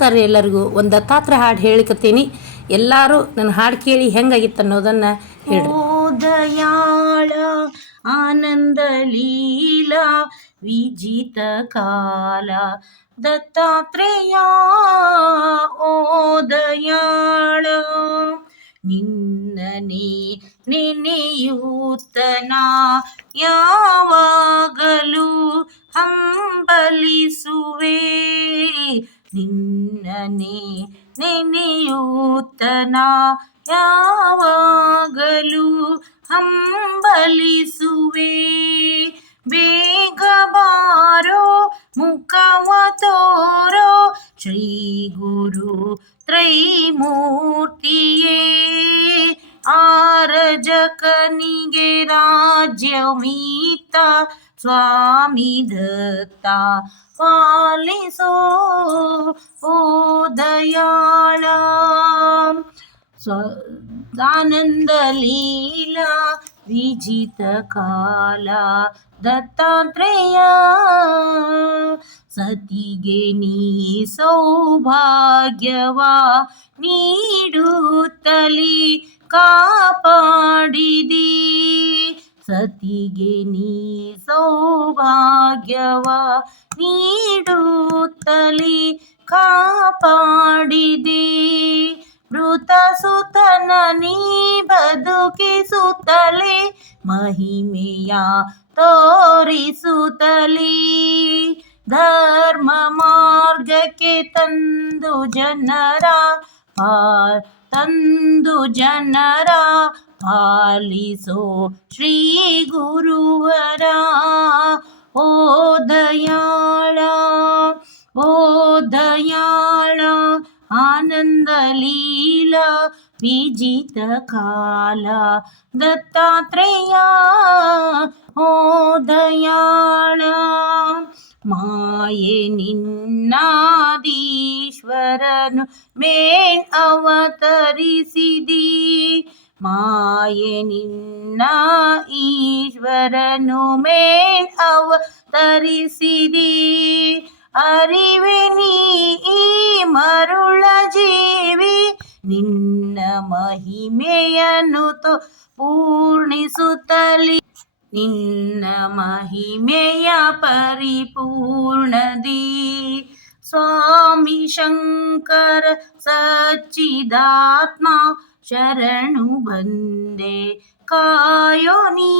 ನಮಸ್ಕಾರ ಎಲ್ಲರಿಗೂ. ಒಂದು ದತ್ತಾತ್ರ ಹಾಡು ಹೇಳಿಕತ್ತೀನಿ ಎಲ್ಲರೂ ನನ್ನ ಹಾಡು ಕೇಳಿ ಹೆಂಗಾಗಿತ್ತು ಅನ್ನೋದನ್ನು ಹೇಳಿ ಓದಯಾಳ, ಆನಂದ ಲೀಲಾ, ವಿಜಿತ ಕಾಲ. ದತ್ತಾತ್ರೇಯ ನಿನ್ನ ನೀ ನೆನೆಯೂತನ ಯಾವಾಗಲೂ ನಿನ್ನನೆ ನೆನೆಯೂತನ ಯಾವಾಗಲೂ ಹಂಬಲಿಸುವೆ. ಬೇಗ ಬಾರೋ, ಮುಖವ ತೋರೋ ಶ್ರೀ ಗುರು ತ್ರೈಮೂರ್ತಿಯೇ. ಆರಜಕನಿಗೆ ರಾಜ್ಯವೀತ ಸ್ವಾಮಿ ದತ್ತ ಪಾಲಿಸೋ ದಯಾಳ ಸ್ವಾನಂದ ಲೀಲಾ, ವಿಜಿತ ಕಾಲ, ದತ್ತಾತ್ರೇಯ. ಸತಿಗೆ ನೀ ಸೌಭಾಗ್ಯವ ನೀಡುತ್ತಲಿ ಕಾಪಾಡಿದಿ. ಸತಿಗೆ ನೀ ಸೌಭಾಗ್ಯವ ನೀಡುತ್ತಲಿ ಕಾಪಾಡಿದಿ. ಮೃತ ಸುತನ ನೀ ಬದುಕಿಸುತ್ತಲೇ, ಮಹಿಮೆಯ ತೋರಿಸುತ್ತಲೇ. ಧರ್ಮ ಮಾರ್ಗಕ್ಕೆ ತಂದು ಜನರ ಪಾಲ್, ತಂದು ಜನರ ಪಾಲಿಸೋ ಶ್ರೀ ಗುರುವರ. ಓ ದಯಾಳ, ಓ ದಯಾಳ ಆನಂದ ಲೀಲಾ ವಿಜಿತ ಕಾಲ ದತ್ತಾತ್ರೇಯ ಓ ದಯಾಳ ಮಾಯೆ ನಿನ್ನಾದೀಶ್ವರನು ಮೇಣ್ ಅವತರಿಸಿದಿ ಮಾಯೆ ನಿನ್ನ ಈಶ್ವರನು ಮೇಣ್ ಅವತರಿಸಿದಿ ಅರಿವೆ ನಿನ್ನ ಮಹಿಮೆಯನ್ನು ತೋ ಪೂರ್ಣಿಸುತ್ತಲಿ ನಿನ್ನ ಮಹಿಮೆಯ ಪರಿಪೂರ್ಣದಿ ಸ್ವಾಮಿ ಶಂಕರ ಸಚ್ಚಿದಾತ್ಮ ಶರಣು ಬಂದೆ ಕಾಯೋ ನೀ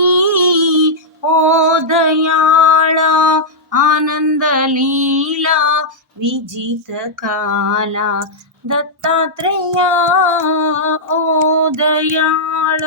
ವಿಜಿತ ಕಾಲ ದತ್ತಾತ್ರೇಯ ಓ ದಯಾಳ